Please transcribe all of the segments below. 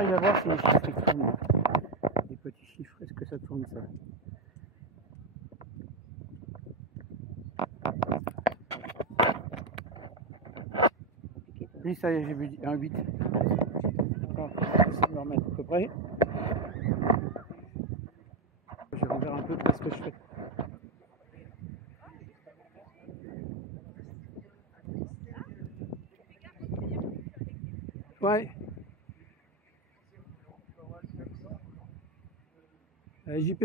j'arrive à voir si les chiffres ils tournent. Les petits chiffres, est-ce que ça tourne ça? Oui, ça y est, j'ai vu un 8. Attends, je vais me remettre à peu près. Je vais regarder un peu ce que je fais. Ouais. JP,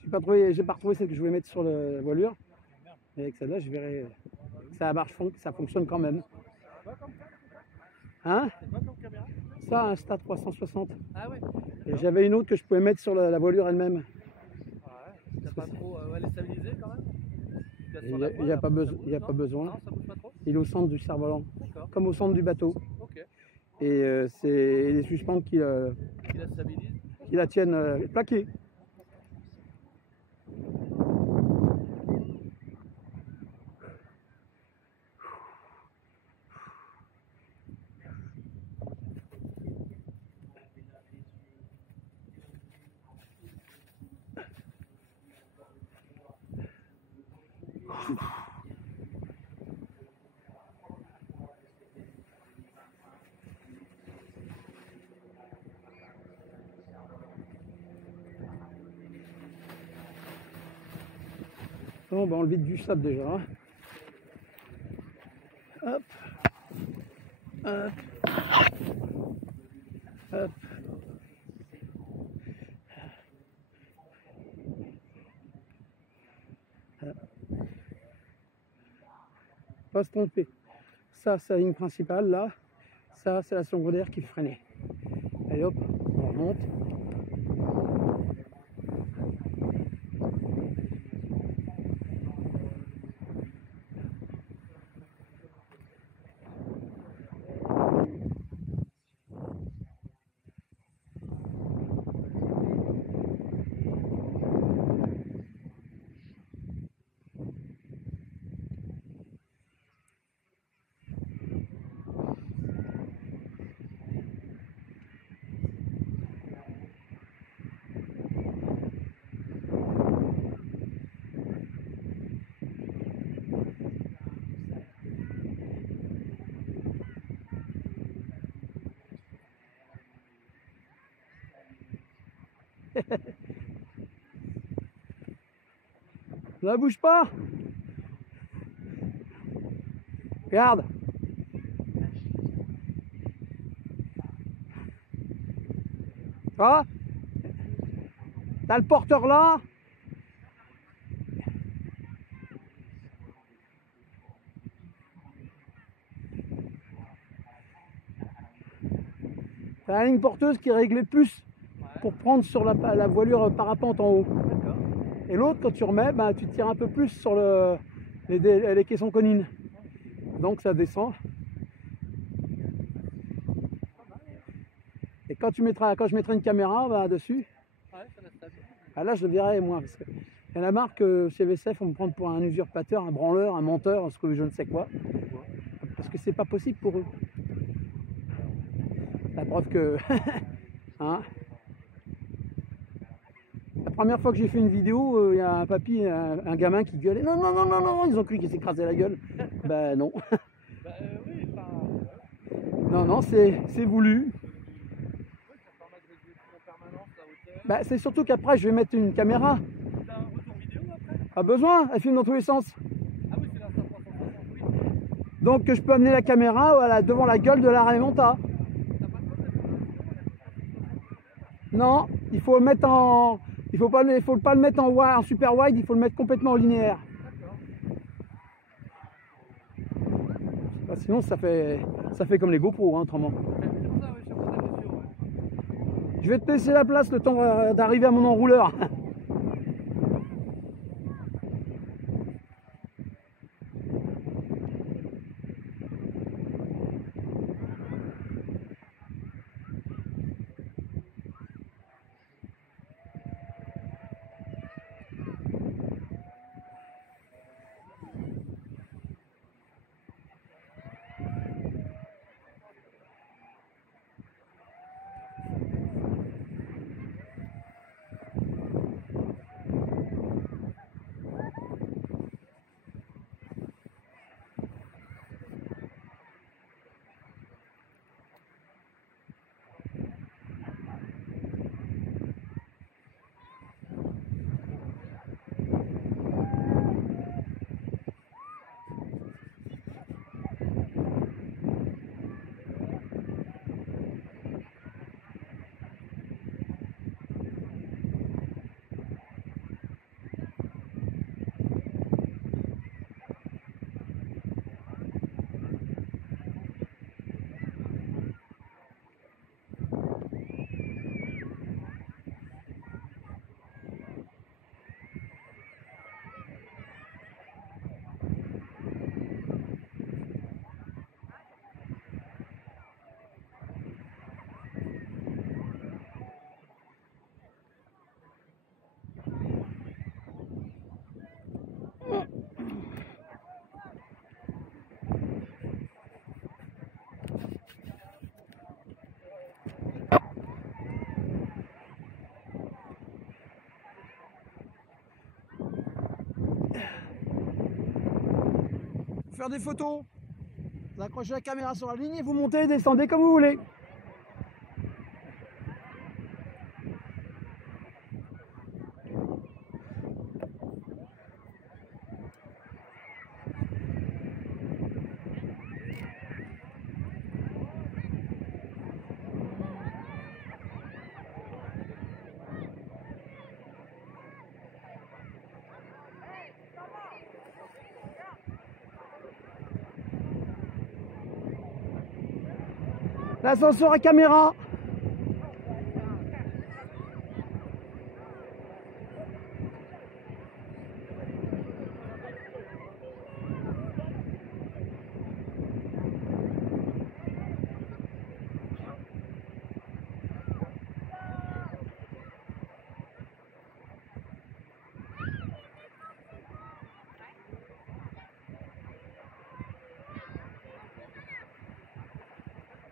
j'ai pas retrouvé celle que je voulais mettre sur la voilure. Et avec celle-là, je verrai. Ça marche, ça fonctionne quand même. Hein? Ça, un Insta 360. Ah ouais. Et j'avais une autre que je pouvais mettre sur la voilure elle-même. Ouais, t'as pas trop. Elle est stabilisée quand même? Il n'y a pas besoin. Non, ça bouge pas trop? Il est au centre du cerf-volant, comme au centre du bateau. Ok. Et c'est les suspentes qui la stabilisent? Qui la tiennent plaquée. Bon, ben on le vide du sable déjà. Hein. Hop. Hop. Hop. Pas se tromper. Ça, c'est la ligne principale, là. Ça, c'est la secondaire qui freinait. Allez hop, on remonte. Ne bouge pas. Regarde. Ah, t'as le porteur là. T'as la ligne porteuse qui est réglée plus pour prendre sur la voilure parapente en haut. Et l'autre, quand tu remets, ben, tu tires un peu plus sur les caissons conines. Donc ça descend. Et quand je mettrai une caméra ben, dessus, là je le verrai moi. Parce que il y en a marre que chez VSF on me prend pour un usurpateur, un branleur, un menteur, ce que je ne sais quoi. Parce que c'est pas possible pour eux. La preuve que... hein, la première fois que j'ai fait une vidéo, il y a un papy, un gamin qui gueulait. Non, non, non, non, non, ils ont cru qu'il s'écrasait la gueule. Ben non. Oui, non, non, c'est voulu. Ben, c'est surtout qu'après, je vais mettre une caméra. T'as un retour vidéo après? Pas besoin, elle filme dans tous les sens. Ah oui, c'est l'Insta 360, oui. Donc je peux amener la caméra voilà, devant la gueule de la Raimanta. Non, il faut le mettre en... Il faut pas le mettre en super wide, il faut le mettre complètement en linéaire. Sinon ça fait comme les GoPro, hein, autrement. Je vais te laisser la place le temps d'arriver à mon enrouleur. faire des photos. Vous accrochez la caméra sur la ligne et vous montez et descendez comme vous voulez. L'ascenseur à caméra.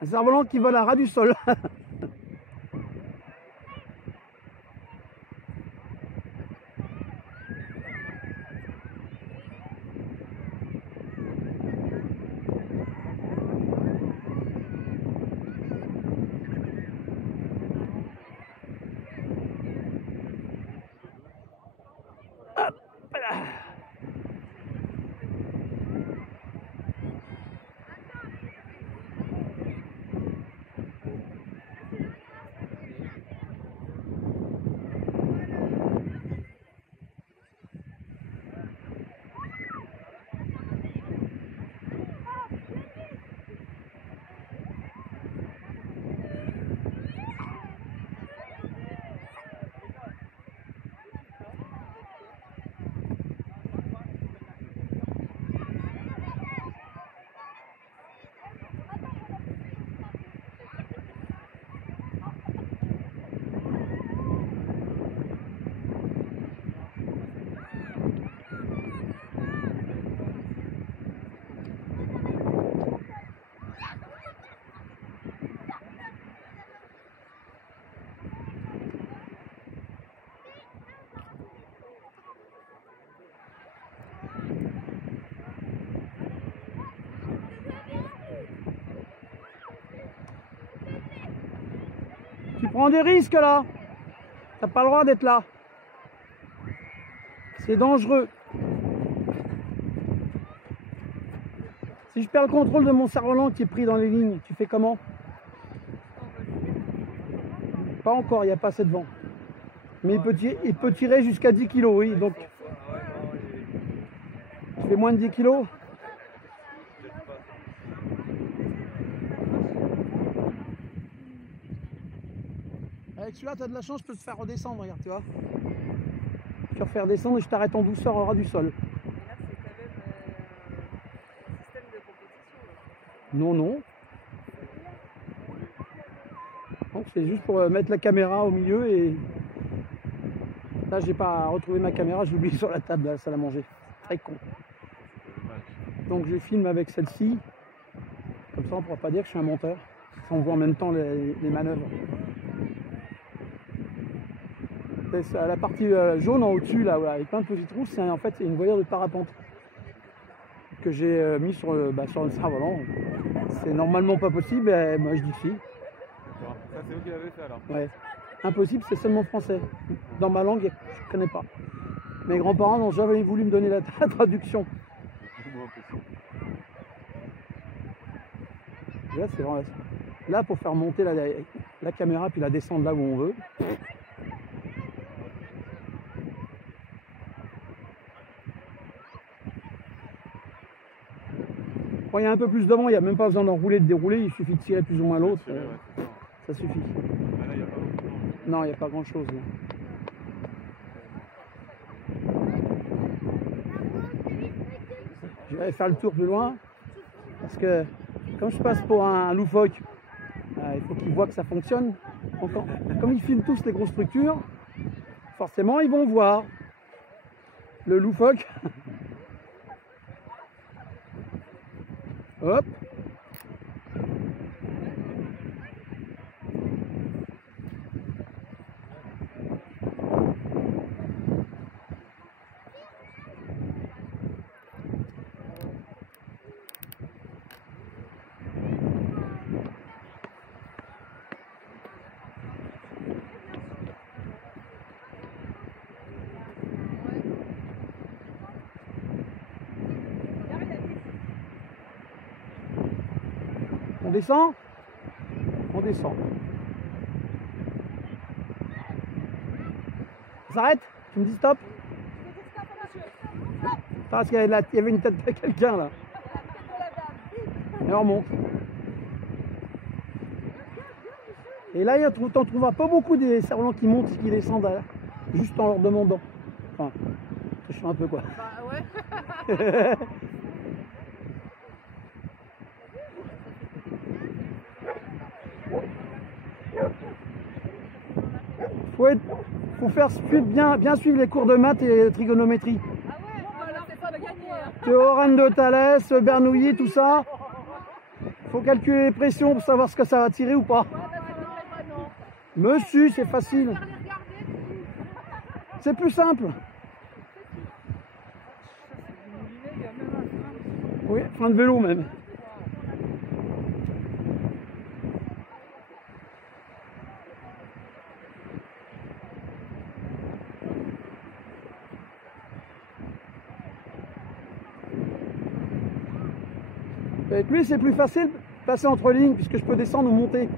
Un cerf-volant qui vole à ras du sol. Tu prends des risques là. T'as pas le droit d'être là. C'est dangereux. Si je perds le contrôle de mon cerf-volant qui est pris dans les lignes, tu fais comment? Pas encore, il n'y a pas assez de vent. Mais il peut tirer jusqu'à 10 kg, oui. Donc, tu fais moins de 10 kg. Avec celui-là, tu as de la chance, je peux te faire redescendre, regarde, tu vois. Je vais te faire descendre et je t'arrête en douceur au ras du sol. Là, c'est quand même un système de compétition. Non, non. Donc c'est juste pour mettre la caméra au milieu et... Là, j'ai pas retrouvé ma caméra, j'ai oublié sur la table, la salle à manger. Très con. Donc je filme avec celle-ci. Comme ça, on ne pourra pas dire que je suis un monteur. Ça, on voit en même temps les manœuvres. La partie jaune en au-dessus, là, avec plein de petites rouges, c'est en fait une voilière de parapente que j'ai mis sur le cerf-volant. C'est normalement pas possible, mais moi je dis que si. Ça, c'est vous qui l'avez fait alors? Ouais. Impossible, c'est seulement français. Dans ma langue, je ne connais pas. Mes grands-parents n'ont jamais voulu me donner la traduction. Là, c'est vraiment... Là, pour faire monter la caméra puis la descendre là où on veut. Quand il y a un peu plus de vent, il n'y a même pas besoin d'enrouler, de dérouler, il suffit de tirer plus ou moins l'autre. Ça suffit. Non, il n'y a pas grand chose. Je vais aller faire le tour plus loin. Parce que comme je passe pour un loufoque, il faut qu'ils voient que ça fonctionne. Comme ils filment tous les grosses structures, forcément ils vont voir le loufoque. Hop. On descend? On descend. On s'arrête? Tu me dis stop? Parce qu'il y avait une tête de quelqu'un là. Et on remonte. Et là, t'en trouveras pas beaucoup des cerfs-volants qui montent et qui descendent juste en leur demandant. Enfin, je fais un peu quoi. Bah ouais. Faut faire bien suivre les cours de maths et de trigonométrie. Ah ouais, bon, bah alors c'est pas de gagner. Hein. Théorème de Thalès, Bernoulli, tout ça. Faut calculer les pressions pour savoir ce que ça va tirer ou pas. Monsieur, c'est facile. C'est plus simple. Oui, frein de vélo même. Avec lui, c'est plus facile de passer entre lignes puisque je peux descendre ou monter.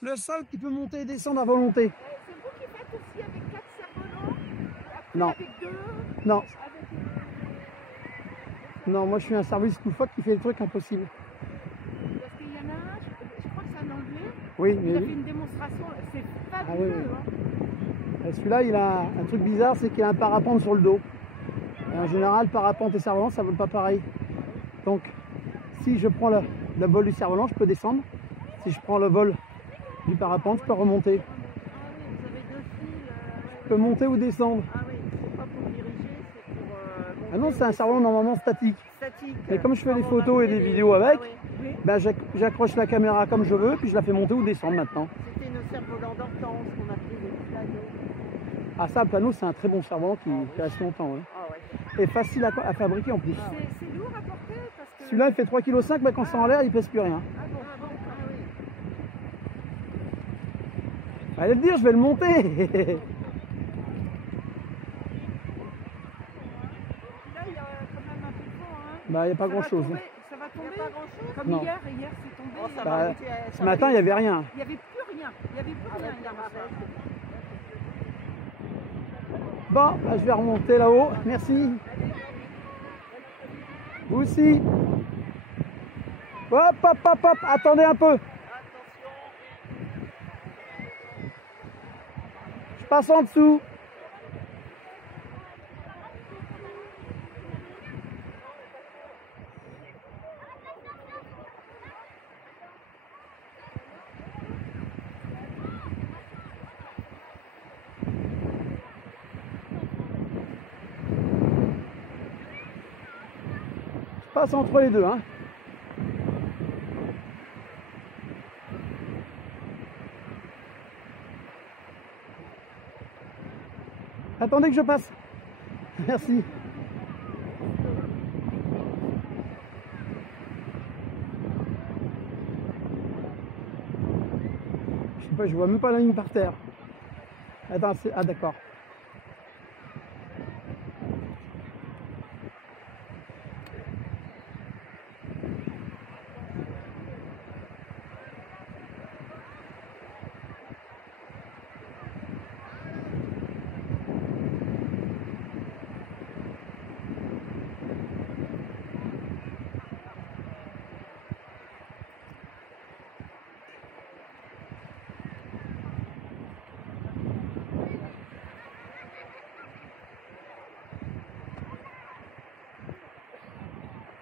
Le seul qui peut monter et descendre à volonté. C'est vous qui faites aussi avec 4 cerfs-volants? Non. Avec 2? Non. Avec... Non, moi je suis un service coup-foc qui fait le truc impossible. Parce qu'il y en a un, je crois que c'est un Anglais, Oui, Il a mais fait une démonstration, c'est Ah fabuleux. oui, oui. Hein. celui-là, il a un truc bizarre, c'est qu'il a un parapente sur le dos. Et en général, parapente et cerf-volant, ça ne vole pas pareil. Donc, si je prends le vol du cerf-volant, je peux descendre. Si je prends le vol du parapente, je peux remonter. Ah oui, vous avez deux fils. Je peux monter ou descendre. Ah oui, c'est pas pour diriger, c'est pour monter. Ah non, c'est un cerf-volant normalement statique. Statique. Mais comme je fais des Comme on photos et avait des vidéos avec, Ah oui. ben, j'accroche la caméra comme je veux, puis je la fais monter ou descendre maintenant. C'était nos cerfs-volants d'Hortense qu'on appelait les planos. Ah ça, le plano, c'est un très bon cerf-volant qui reste longtemps. Ouais. Ah ouais. Et facile à fabriquer en plus. C'est lourd à porter parce que... Celui-là, il fait 3,5 kg, mais quand c'est en l'air, il pèse plus rien. Ah bon, Ah bon, ah oui. Allez le dire, je vais le monter. Là, il y a quand même un peu de vent. Hein. Bah, il n'y a pas Ça va grand-chose. tomber, ça va Il n'y tomber a pas grand-chose. comme Non. hier c'est tombé. Oh, ça Bah, va monter Ce matin, il n'y avait rien. Il n'y avait plus rien. Il n'y avait plus rien hier matin. Bon, bah, je vais remonter là-haut. Merci. Vous aussi. Hop, hop, hop, hop. Attendez un peu. Je passe en dessous. Je passe entre les deux, hein. Attendez que je passe. Merci. Je sais pas, je vois même pas la ligne par terre. Attends, ah d'accord.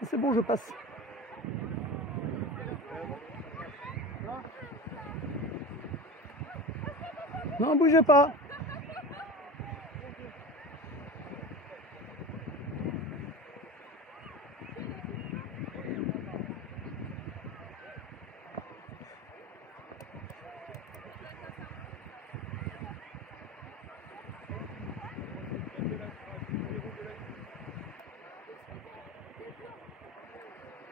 C'est bon, je passe. Non, bougez pas.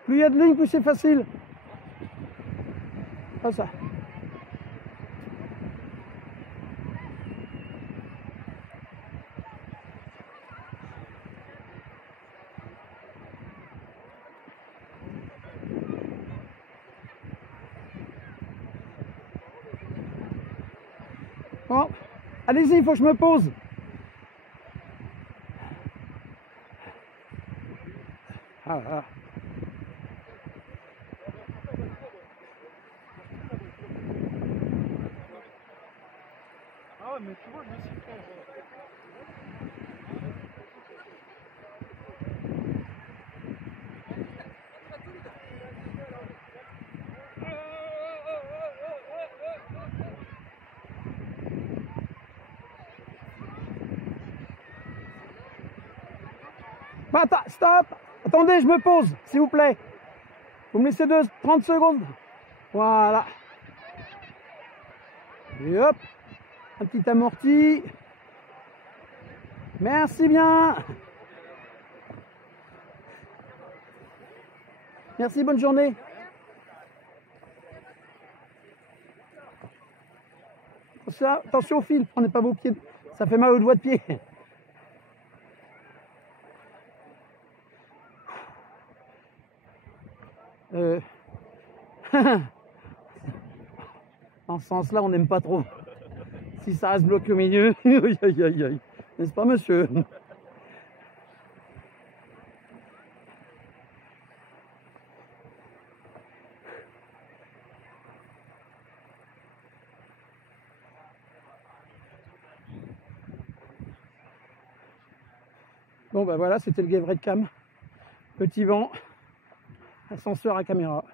Plus il y a de lignes, plus c'est facile. Pas ça. Bon, allez-y, il faut que je me pose. Ah, ah. Ah ouais, mais tu vois, je me suis fait. Bah, stop. Attendez, je me pose, s'il vous plaît. Vous me laissez 30 secondes. Voilà. Et hop. Un petit amorti. Merci bien. Merci, bonne journée. Attention au fil, prenez pas vos pieds. Ça fait mal aux doigts de pied. Dans ce sens-là, on n'aime pas trop. Si ça reste bloqué au milieu, aïe aïe aïe aïe. N'est-ce pas, monsieur? Bon, bah voilà, c'était le Gevrey de Cam. Petit vent, ascenseur à caméra.